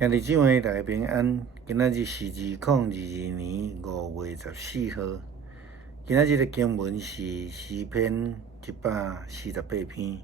兄弟姊妹，大家平安。今仔日是2022年5月14号。今仔日的经文是诗篇148篇，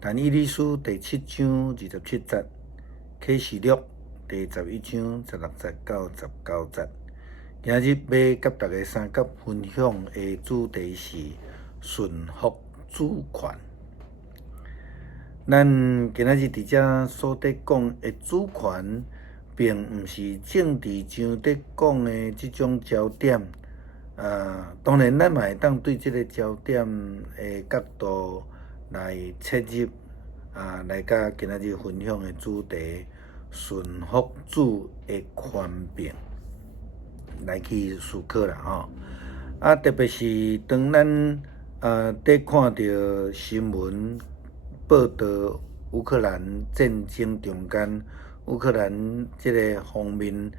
但以理书第7章27节，启示录第11章16节到19节。今日要甲大家三角分享的主题是顺服主权。咱今仔日伫遮所伫讲的主权，并毋是政治上伫讲的即种焦点。当然，咱嘛会当对即个焦点的角度来切入，来甲今仔日分享的主题顺服主的权柄来去思考啦吼。特别是当咱伫看到新闻报道乌克兰战争中间，乌克兰即个方面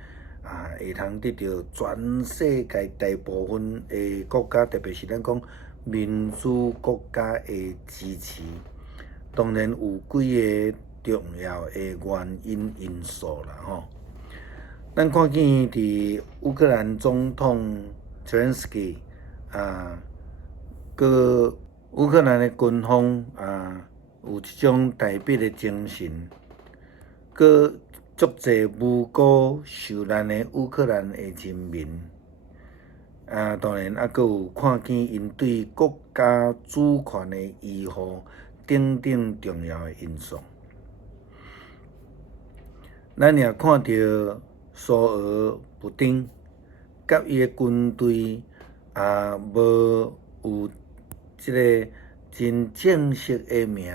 会通得到全世界大部分的国家，特别是咱讲民主国家的支持。当然有几个重要的原因素啦吼。咱看见伫乌克兰总统Zelensky佮乌克兰的军方有即种代笔的精神，佮足济无辜受难的乌克兰的人民，当然佮有看见因对国家主权的维护等等重要的因素。咱也看到苏俄普丁甲伊的军队无有即个真正式的名，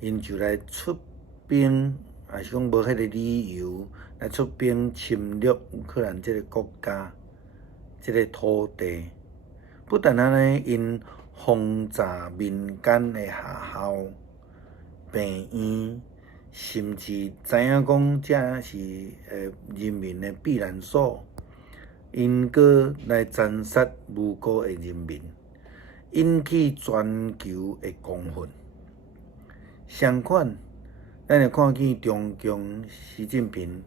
因就来出兵，还是讲无迄个理由来出兵侵略乌克兰即个国家、即个土地。不但安尼，因轰炸民间的学校、病院，甚至知影讲这是人民的避难所，因阁来残杀无辜的人民，引起全球的公愤。相反，咱会看见中共习近平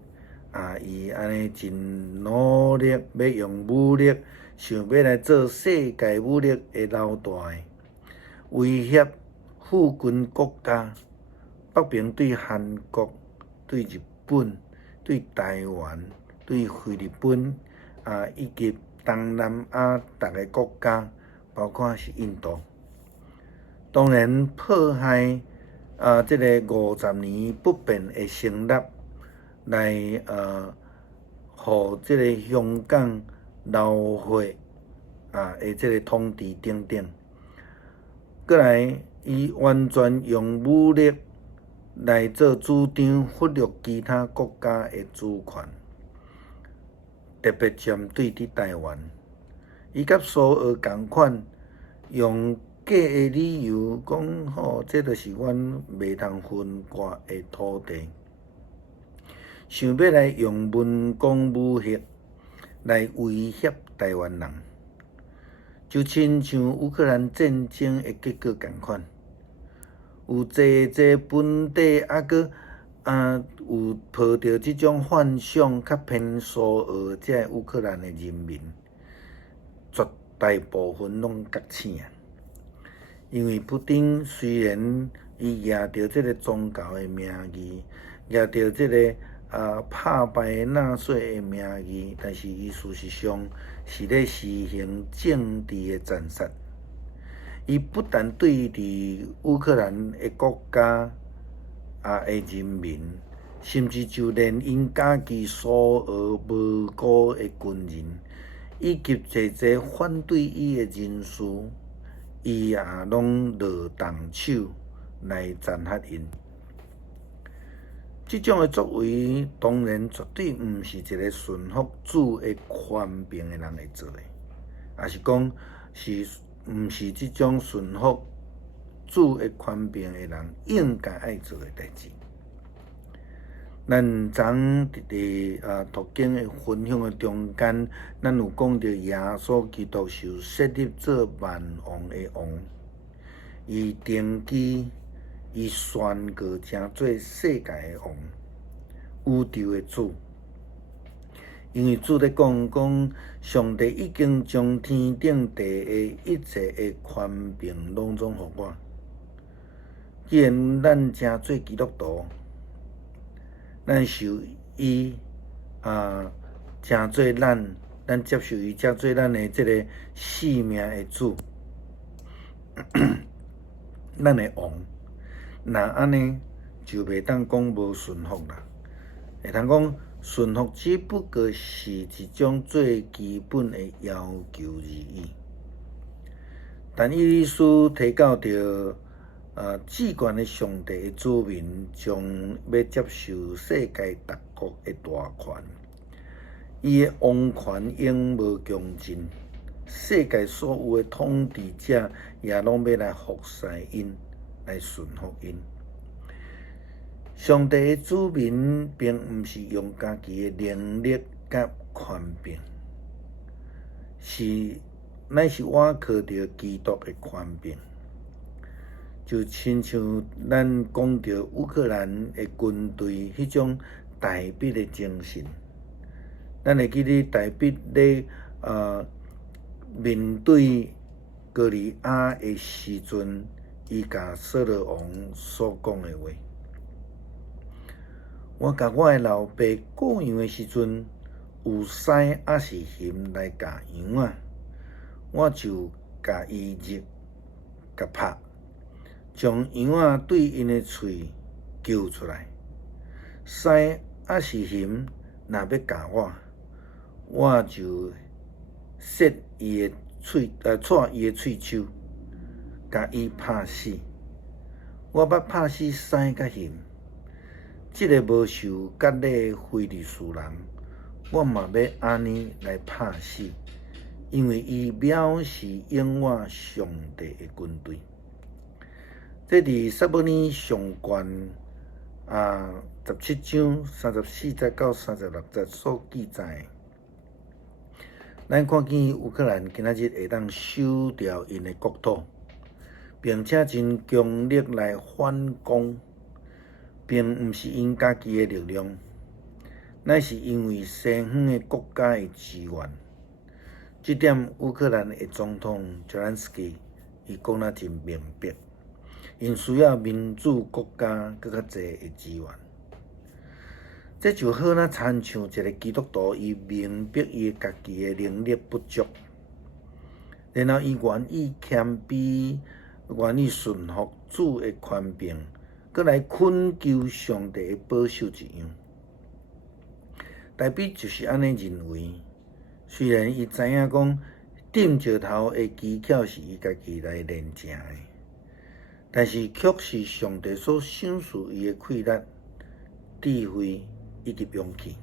伊安尼真努力要用武力，想要来做世界武力的老大，威胁附近国家，北平对韩国、对日本、对台湾、对菲律宾以及东南亚逐个国家，包括是印度。当然迫害即个50年不变的成立，来互即个香港流血的即个统治等等。过来，伊完全用武力来做主张，忽略其他国家的主权，特别针对伫台湾。伊甲苏俄共款，用假的理由讲这就是阮袂通分割的土地，想要来用文攻武吓来威胁台湾人，就亲像乌克兰战争的结果共款。有济本地佮有抱着即种幻想，较偏苏俄这乌克兰的人民，绝大部分拢觉醒。因为普丁虽然伊举着即个宗教的名义，举着即个打败纳粹的名义，但是伊事实上是咧实行政治的残杀。伊不但对伫乌克兰的国家的人民，甚至就连因家己苏俄无辜的军人，以及济反对伊的人士，伊拢落动手来弹劾因。即种的作为，当然绝对毋是一个顺服主的权柄的人会做的，也是讲毋是即种顺服主的权柄的人应该爱做的代志。咱昨伫读经的分享的中间，咱有讲到耶稣基督受设立做万王的王，伊定基，伊宣告成做世界的王。宇宙的主。因为主咧讲，上帝已经将天顶地的一切的权柄拢总互我。既然咱正做基督徒，咱受伊正做咱接受伊，正做咱的即个性命的主，咱的王。那安尼就袂当讲无顺服啦。会通讲顺服只不过是一种最基本的要求而已。但以理书提到着至高的上帝的子民将要接受世界各国的大权，伊的王权永无穷尽，世界所有的统治者也拢要来服侍因，来顺服因。上帝的子民并毋是用家己的能力甲权柄，乃是倚靠着基督的权柄。就亲像咱讲着乌克兰的军队迄种大笔的精神，咱会记得大笔咧面对歌利亚的时阵，伊甲扫罗王所讲的话。我甲我的老爸过羊的时阵，有狮还是熊来咬羊仔，我就甲伊入甲拍，将羊仔对因的喙揪出来。狮还是熊若要咬我，我就塞伊的戳伊的喙手，甲伊拍死。我捌拍死狮甲熊。即个无受割礼的非利士人，我嘛要安尼来拍死，因为伊藐视永远上帝的军队。这伫撒母耳上卷17章34节到36节所记载。咱看见乌克兰今仔日会当收掉因的国土，并且真强力来反攻。并毋是因家己的力量，乃是因为西方的国家的资源。这点乌克兰的总统泽连斯基伊讲得真明白，因需要民主国家更较侪的资源。这就好像亲像一个基督徒，伊明白伊家己的能力不足，然后伊愿意谦卑，愿意顺服主的权柄。搁来恳求上帝的保守一样，大比就是安尼认为。虽然伊知影讲顶石头的技巧是伊家己来练成的，但是却是上帝所赏赐伊的气力、智慧以及勇气。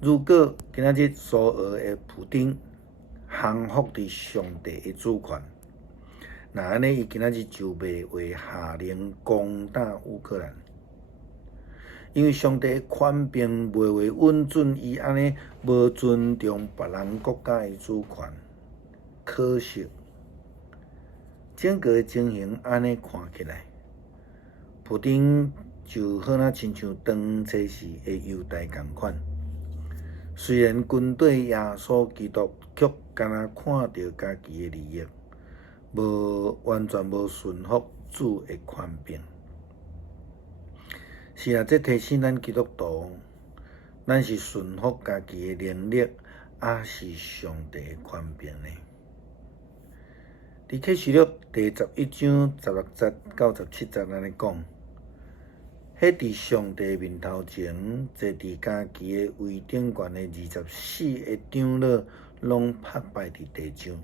如果今仔日苏俄的普丁降服伫上帝的主权，那安尼，伊今仔日就袂会下令攻打乌克兰，因为上帝的权柄袂会允准伊安尼无尊重别人国家的主权。可惜，整个的情形安尼看起来，普丁就好像亲像当初时的犹太共款。虽然军队耶稣基督，却敢若看到家己的利益。完全无顺服主的权柄，是啊，这提醒咱基督徒，咱是顺服家己的能力，还是上帝的权柄呢？伫启示录第11章16节到17节安尼讲，迄伫上帝面头前坐伫家己的位顶悬的24个长老，拢拍败伫地上。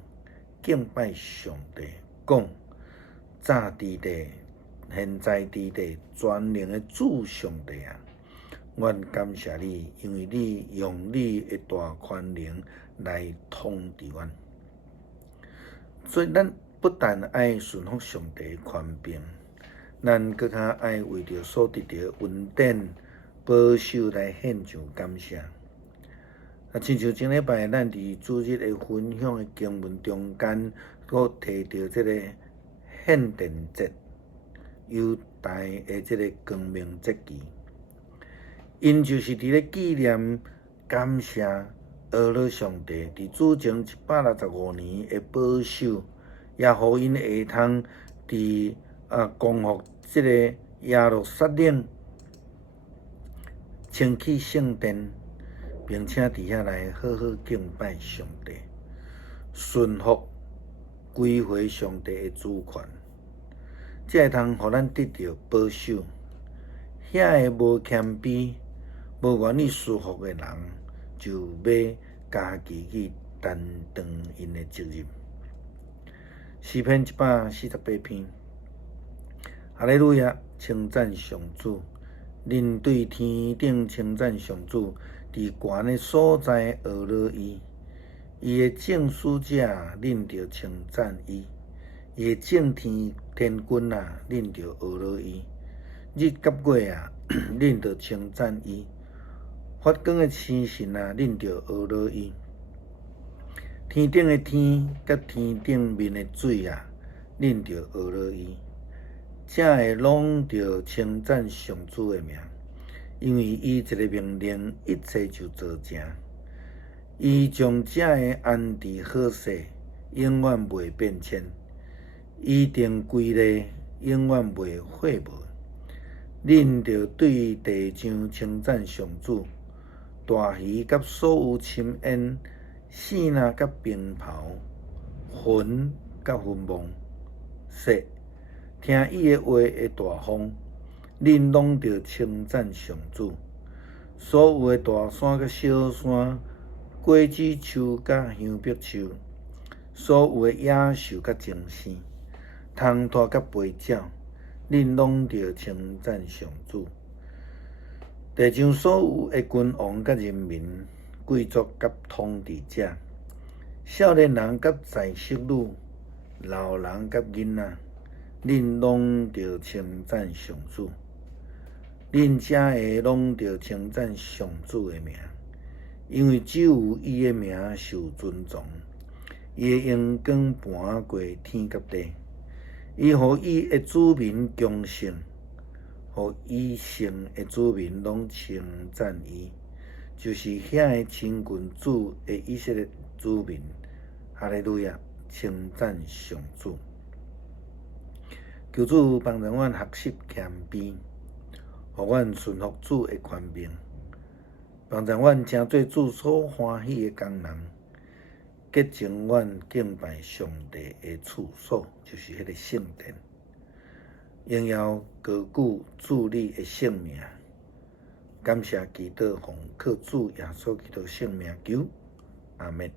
敬拜上帝，讲早伫地，现在伫地，全能的主上帝啊！阮感谢你，因为你用你的大权能来统治阮。所以，咱不但爱顺服上帝的权柄，咱更加爱为着所得到恩典、保守来献上感谢。亲像前礼拜咱伫主日的分享的经文中间，佫提到这个献殿节、犹太的这个光明节期。因就是伫咧纪念感谢俄罗上帝伫主前165年的保守，也互因会通伫降服即个耶路撒冷，清起圣殿，并且伫遐来好好敬拜上帝，顺服归回上帝的主权，才会通互咱得到保守。遐个无谦卑、无愿意顺服的人，就要家己去担当因的责任。诗篇148篇，哈利路亚，称赞上主，恁对天顶称赞上主，伫悬的所在学乐伊。伊的正使者，恁着称赞伊；伊的正天君啊，恁着学乐伊。日甲月啊，恁着称赞伊；发光的星辰啊，恁着学乐伊。天顶的天，甲天顶面的水啊，恁着学乐伊。正会拢着称赞上主的名，因为伊一个命令，一切就做成。伊将正会安置好势，永远袂变迁。伊定规律，永远袂废无。恁着对地上称赞上主，大鱼甲所有深烟，线仔甲冰雹，云甲云梦，说听伊的话的大风，恁拢着称赞上主。所有的大山甲小山，果子树甲香柏树，所有的野兽甲精生，虫拖甲飞鸟，恁拢着称赞上主。地上所有的君王甲人民、贵族甲统治者，少年人甲在色女、老人甲囡仔，恁拢着称赞上主。恁才会拢着称赞上主的名，因为只有伊的名受尊重。伊的阳光盘过天甲地，伊互伊的子民强盛，互伊圣的子民拢称赞伊，就是遐个亲近主的以色列子民。哈利路亚，称赞上主。求主帮助阮学习谦卑，互阮顺服主的权柄，帮助阮成做主所欢喜的工人，洁净阮敬拜上帝的处所，就是迄个圣殿。荣耀高举主你的圣名，感谢祈祷奉靠主耶稣基督圣名求，阿们。